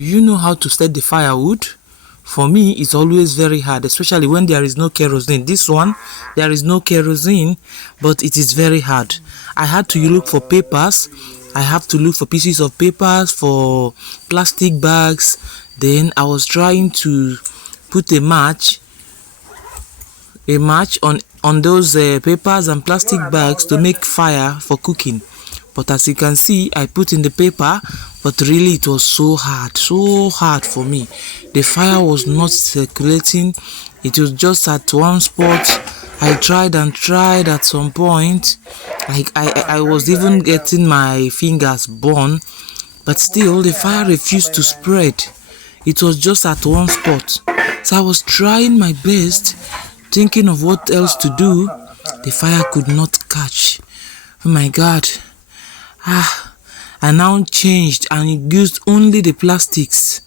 You know how to set the firewood? For me, it's always very hard, especially when there is no kerosene. This one, there is no kerosene, but it is very hard. I had to look for papers. I have to look for pieces of papers, for plastic bags. Then I was trying to put a match on those papers and plastic bags to make fire for cooking. But as you can see, I put in the paper, but really it was so hard for me. The fire was not circulating. It was just at one spot. I tried and tried. At some point I was even getting my fingers burned, but still the fire refused to spread. It was just at one spot. So I was trying my best, thinking of what else to do. The fire could not catch. Oh my God. I now changed and used only the plastics.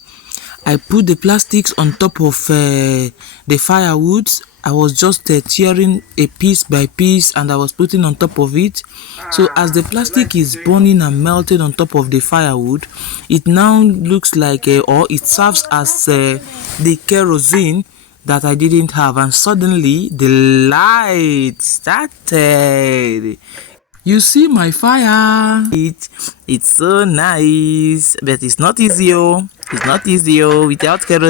I put the plastics on top of the firewood. I was just tearing a piece by piece and I was putting on top of it. So as the plastic is burning and melting on top of the firewood, it now looks like or it serves as the kerosene that I didn't have, and suddenly the light started. You see my fire? It's so nice, but it's not easy, oh. It's not easy, oh, without kerosene.